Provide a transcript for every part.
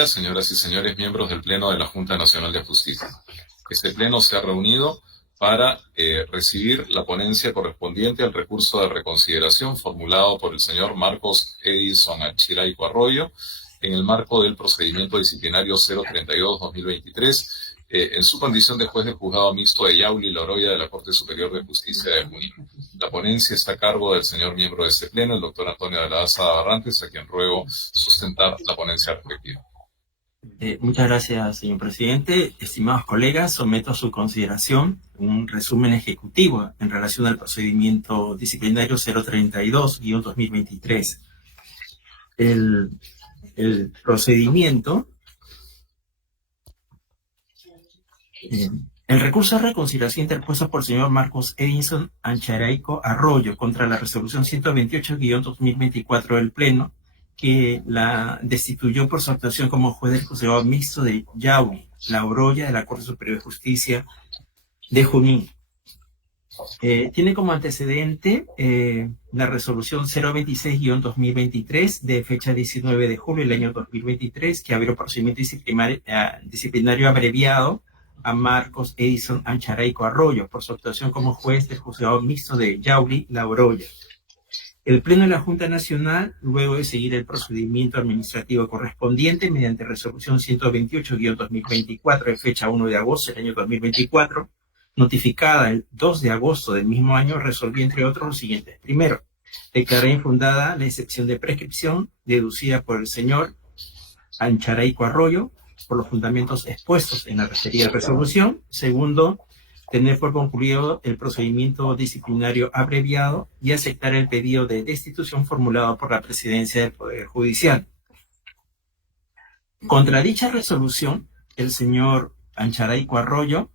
días, señoras y señores miembros del Pleno de la Junta Nacional de Justicia. Este Pleno se ha reunido para recibir la ponencia correspondiente al recurso de reconsideración formulado por el señor Marcos Edison Achiraico Arroyo en el marco del procedimiento disciplinario 032-2023 en su condición de juez del juzgado mixto de Yauli y Loroya de la Corte Superior de Justicia de Junín. La ponencia está a cargo del señor miembro de este Pleno, el doctor Antonio de la Daza Barrantes, a quien ruego sustentar la ponencia respectiva. Muchas gracias, señor presidente. Estimados colegas, someto a su consideración un resumen ejecutivo en relación al procedimiento disciplinario 032-2023. El procedimiento, el recurso de reconsideración interpuesto por el señor Marcos Edison Achiraico Arroyo contra la resolución 128-2024 del Pleno, que la destituyó por su actuación como juez del juzgado mixto de Yauli, Loroya de la Corte Superior de Justicia de Junín. Tiene como antecedente la resolución 026-2023 de fecha 19 de julio del año 2023, que abrió procedimiento disciplinario abreviado a Marcos Edison Achiraico Arroyo por su actuación como juez del juzgado mixto de Yauli, Loroya. El Pleno de la Junta Nacional, luego de seguir el procedimiento administrativo correspondiente mediante resolución 128-2024 de fecha 1 de agosto del año 2024, notificada el 2 de agosto del mismo año, resolvió entre otros los siguientes. Primero, declarar infundada la excepción de prescripción deducida por el señor Achiraico Arroyo por los fundamentos expuestos en la referida resolución. Segundo, tener por concluido el procedimiento disciplinario abreviado y aceptar el pedido de destitución formulado por la Presidencia del Poder Judicial. Contra dicha resolución, el señor Achiraico Arroyo,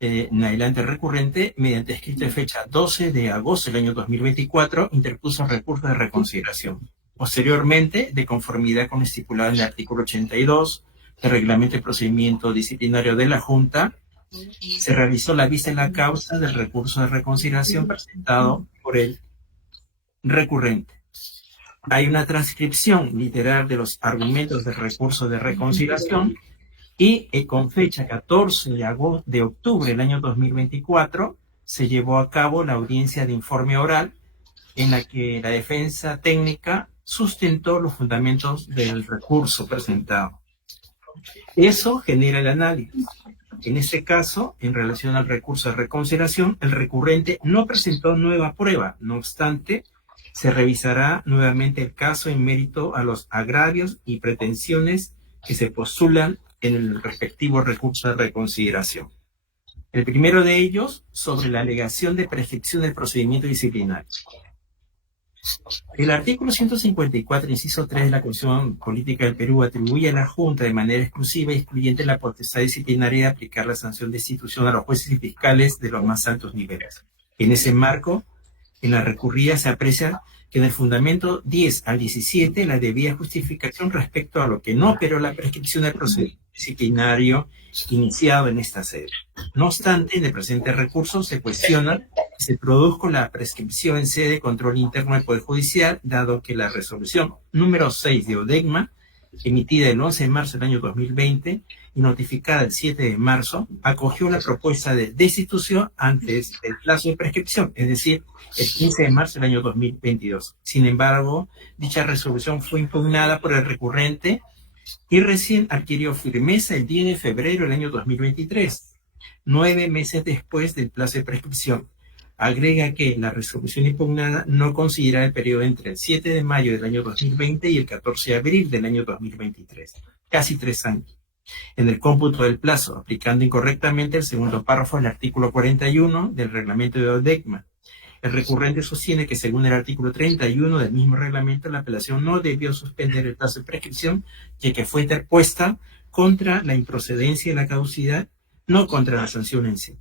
en adelante recurrente, mediante escrito de fecha 12 de agosto del año 2024, interpuso recurso de reconsideración. Posteriormente, de conformidad con lo estipulado en el artículo 82 del Reglamento de Procedimiento Disciplinario de la Junta, se realizó la vista en la causa del recurso de reconsideración presentado por el recurrente. Hay una transcripción literal de los argumentos del recurso de reconsideración y con fecha 14 de octubre del año 2024 se llevó a cabo la audiencia de informe oral en la que la defensa técnica sustentó los fundamentos del recurso presentado. Eso genera el análisis. En este caso, en relación al recurso de reconsideración, el recurrente no presentó nueva prueba. No obstante, se revisará nuevamente el caso en mérito a los agravios y pretensiones que se postulan en el respectivo recurso de reconsideración. El primero de ellos, sobre la alegación de prescripción del procedimiento disciplinario. El artículo 154, inciso 3 de la Constitución Política del Perú atribuye a la Junta de manera exclusiva y excluyente la potestad disciplinaria de aplicar la sanción de destitución a los jueces y fiscales de los más altos niveles. En ese marco, en la recurrida se aprecia que en el fundamento 10 al 17 la debida justificación respecto a lo que no operó la prescripción del procedimiento disciplinario iniciado en esta sede. No obstante, en el presente recurso se cuestiona que se produzca la prescripción en sede de control interno del Poder Judicial, dado que la resolución número 6 de ODECMA, emitida el 11 de marzo del año 2020 y notificada el 7 de marzo, acogió la propuesta de destitución antes del plazo de prescripción, es decir, el 15 de marzo del año 2022. Sin embargo, dicha resolución fue impugnada por el recurrente y recién adquirió firmeza el 10 de febrero del año 2023, 9 meses después del plazo de prescripción. Agrega que la resolución impugnada no considera el periodo entre el 7 de mayo del año 2020 y el 14 de abril del año 2023, casi 3 años. En el cómputo del plazo, aplicando incorrectamente el segundo párrafo del artículo 41 del reglamento de ODECMA. El recurrente sostiene que según el artículo 31 del mismo reglamento, la apelación no debió suspender el plazo de prescripción, ya que fue interpuesta contra la improcedencia y la caducidad, no contra la sanción en sí.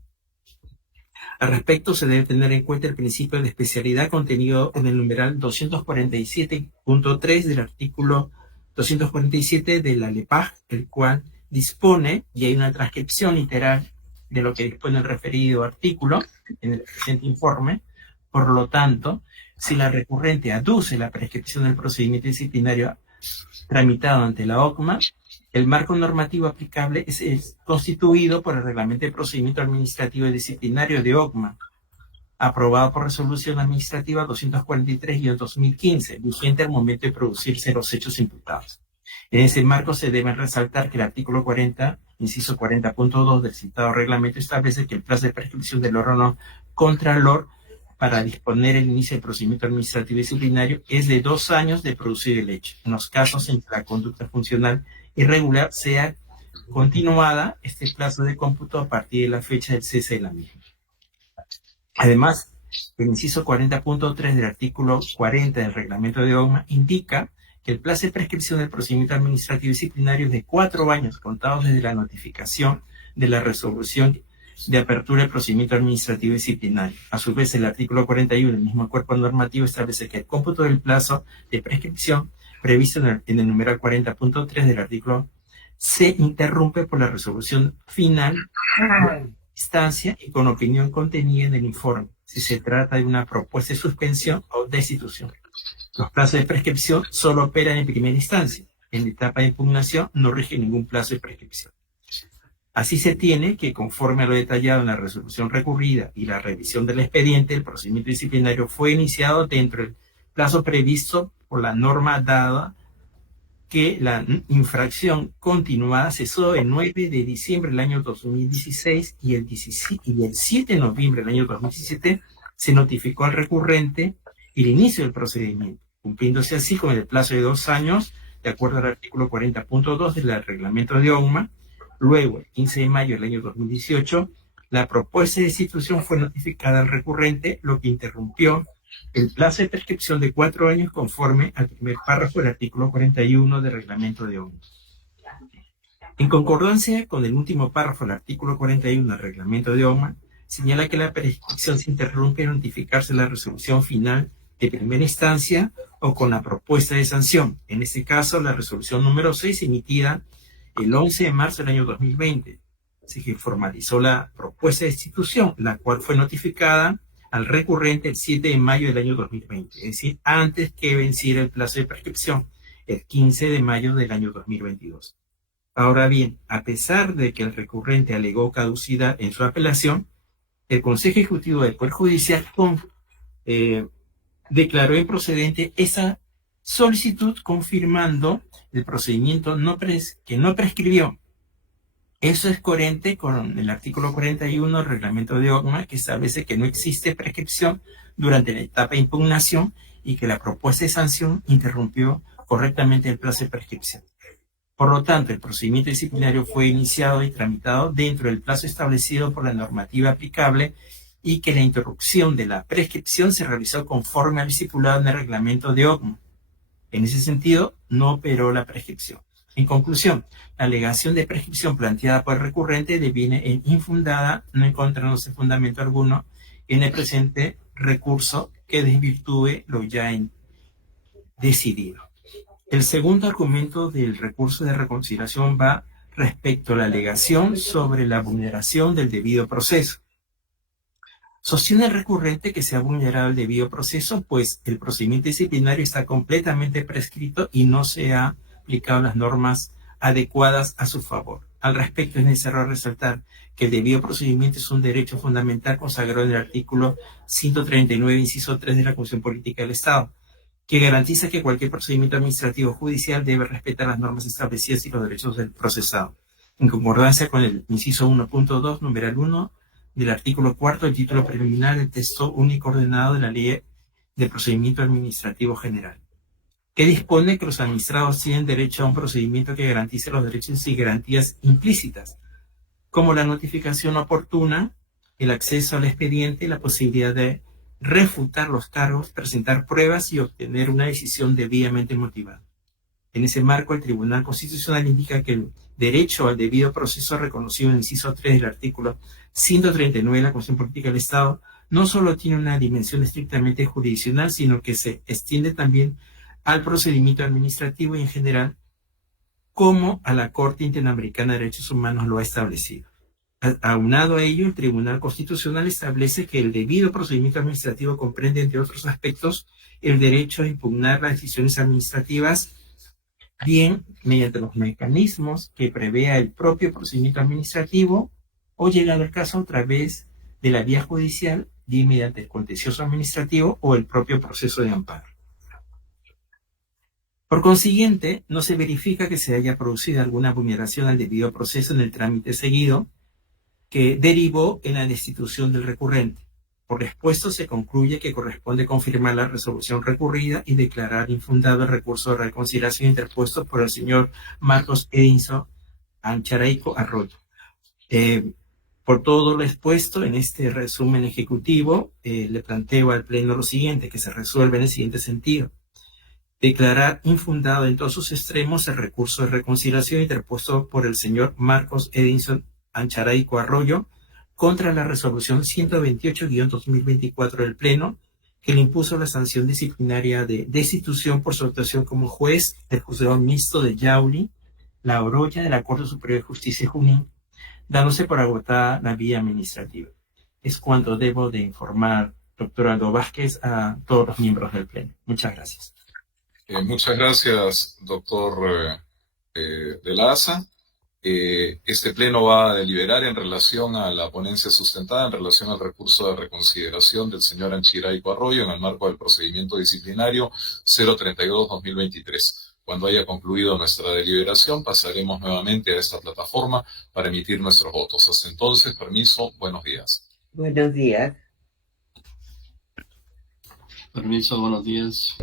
Al respecto, se debe tener en cuenta el principio de especialidad contenido en el numeral 247.3 del artículo 247 de la LEPAJ, el cual dispone, y hay una transcripción literal de lo que dispone el referido artículo en el presente informe. Por lo tanto, si la recurrente aduce la prescripción del procedimiento disciplinario tramitado ante la OCMA, El marco normativo aplicable es constituido por el Reglamento de Procedimiento Administrativo y Disciplinario de OCMA, aprobado por Resolución Administrativa 243-2015, vigente al momento de producirse los hechos imputados. En ese marco se debe resaltar que el artículo 40, inciso 40.2 del citado reglamento establece que el plazo de prescripción del órgano contralor para disponer el inicio del procedimiento administrativo disciplinario es de 2 años de producir el hecho, en los casos en que la conducta funcional irregular sea continuada este plazo de cómputo a partir de la fecha del cese de la misma. Además, el inciso 40.3 del artículo 40 del reglamento de OCMA indica que el plazo de prescripción del procedimiento administrativo disciplinario es de 4 años contados desde la notificación de la resolución de apertura del procedimiento administrativo disciplinario. A su vez, el artículo 41 del mismo cuerpo normativo establece que el cómputo del plazo de prescripción previsto en el numeral 40.3 del artículo se interrumpe por la resolución final de instancia y con opinión contenida en el informe, si se trata de una propuesta de suspensión o destitución. Los plazos de prescripción solo operan en primera instancia. En la etapa de impugnación no rige ningún plazo de prescripción. Así se tiene que, conforme a lo detallado en la resolución recurrida y la revisión del expediente, el procedimiento disciplinario fue iniciado dentro del plazo previsto por la norma dada que la infracción continuada cesó el 9 de diciembre del año 2016 y el 7 de noviembre del año 2017 se notificó al recurrente el inicio del procedimiento, cumpliéndose así con el plazo de 2 años, de acuerdo al artículo 40.2 del reglamento de OCMA. Luego, el 15 de mayo del año 2018, la propuesta de destitución fue notificada al recurrente, lo que interrumpió el plazo de prescripción de 4 años conforme al primer párrafo del artículo 41 del reglamento de OCMA. En concordancia con el último párrafo del artículo 41 del reglamento de OCMA, señala que la prescripción se interrumpe al notificarse la resolución final de primera instancia o con la propuesta de sanción. En este caso, la resolución número 6 emitida el 11 de marzo del año 2020. Así que formalizó la propuesta de destitución, la cual fue notificada al recurrente el 7 de mayo del año 2020, es decir, antes que venciera el plazo de prescripción, el 15 de mayo del año 2022. Ahora bien, a pesar de que el recurrente alegó caducidad en su apelación, el Consejo Ejecutivo del Poder Judicial declaró improcedente esa solicitud, confirmando el procedimiento que no prescribió. Eso es coherente con el artículo 41 del reglamento de OCMA, que establece que no existe prescripción durante la etapa de impugnación y que la propuesta de sanción interrumpió correctamente el plazo de prescripción. Por lo tanto, el procedimiento disciplinario fue iniciado y tramitado dentro del plazo establecido por la normativa aplicable y que la interrupción de la prescripción se realizó conforme al estipulado en el reglamento de OCMA. En ese sentido, no operó la prescripción. En conclusión, la alegación de prescripción planteada por el recurrente deviene infundada, no encontrándose fundamento alguno en el presente recurso que desvirtúe lo ya decidido. El segundo argumento del recurso de reconsideración va respecto a la alegación sobre la vulneración del debido proceso. Sostiene el recurrente que se ha vulnerado el debido proceso, pues el procedimiento disciplinario está completamente prescrito y no se ha aplicado las normas adecuadas a su favor. Al respecto, es necesario resaltar que el debido procedimiento es un derecho fundamental consagrado en el artículo 139, inciso 3 de la Constitución Política del Estado, que garantiza que cualquier procedimiento administrativo o judicial debe respetar las normas establecidas y los derechos del procesado, en concordancia con el inciso 1.2, numeral 1, del artículo 4 del título preliminar del texto único ordenado de la Ley de Procedimiento Administrativo General, que dispone que los administrados tienen derecho a un procedimiento que garantice los derechos y garantías implícitas, como la notificación oportuna, el acceso al expediente y la posibilidad de refutar los cargos, presentar pruebas y obtener una decisión debidamente motivada. En ese marco, el Tribunal Constitucional indica que el derecho al debido proceso reconocido en el inciso 3 del artículo 139 de la Constitución Política del Estado no solo tiene una dimensión estrictamente jurisdiccional, sino que se extiende también al procedimiento administrativo y en general, como a la Corte Interamericana de Derechos Humanos lo ha establecido. Aunado a ello, el Tribunal Constitucional establece que el debido procedimiento administrativo comprende, entre otros aspectos, el derecho a impugnar las decisiones administrativas bien mediante los mecanismos que prevea el propio procedimiento administrativo o, llegado el caso, a través de la vía judicial, bien mediante el contencioso administrativo o el propio proceso de amparo. Por consiguiente, no se verifica que se haya producido alguna vulneración al debido proceso en el trámite seguido que derivó en la destitución del recurrente. Por lo expuesto, se concluye que corresponde confirmar la resolución recurrida y declarar infundado el recurso de reconsideración interpuesto por el señor Marcos Edinson Ancharay Arroyo. Por todo lo expuesto, en este resumen ejecutivo, le planteo al Pleno lo siguiente, que se resuelve en el siguiente sentido. Declarar infundado en todos sus extremos el recurso de reconciliación interpuesto por el señor Marcos Edinson Ancharay Arroyo contra la resolución 128-2024 del Pleno, que le impuso la sanción disciplinaria de destitución por su actuación como juez del Juzgado Mixto de Yauli, La Oroya, de la Corte Superior de Justicia de Junín, dándose por agotada la vía administrativa. Es cuanto debo de informar, doctor Aldo Vázquez, a todos los miembros del Pleno. Muchas gracias. Muchas gracias, doctor de la ASA. Este pleno va a deliberar en relación a la ponencia sustentada, en relación al recurso de reconsideración del señor Ancharay Arroyo en el marco del procedimiento disciplinario 032-2023. Cuando haya concluido nuestra deliberación, pasaremos nuevamente a esta plataforma para emitir nuestros votos. Hasta entonces, permiso, buenos días. Buenos días. Permiso, buenos días.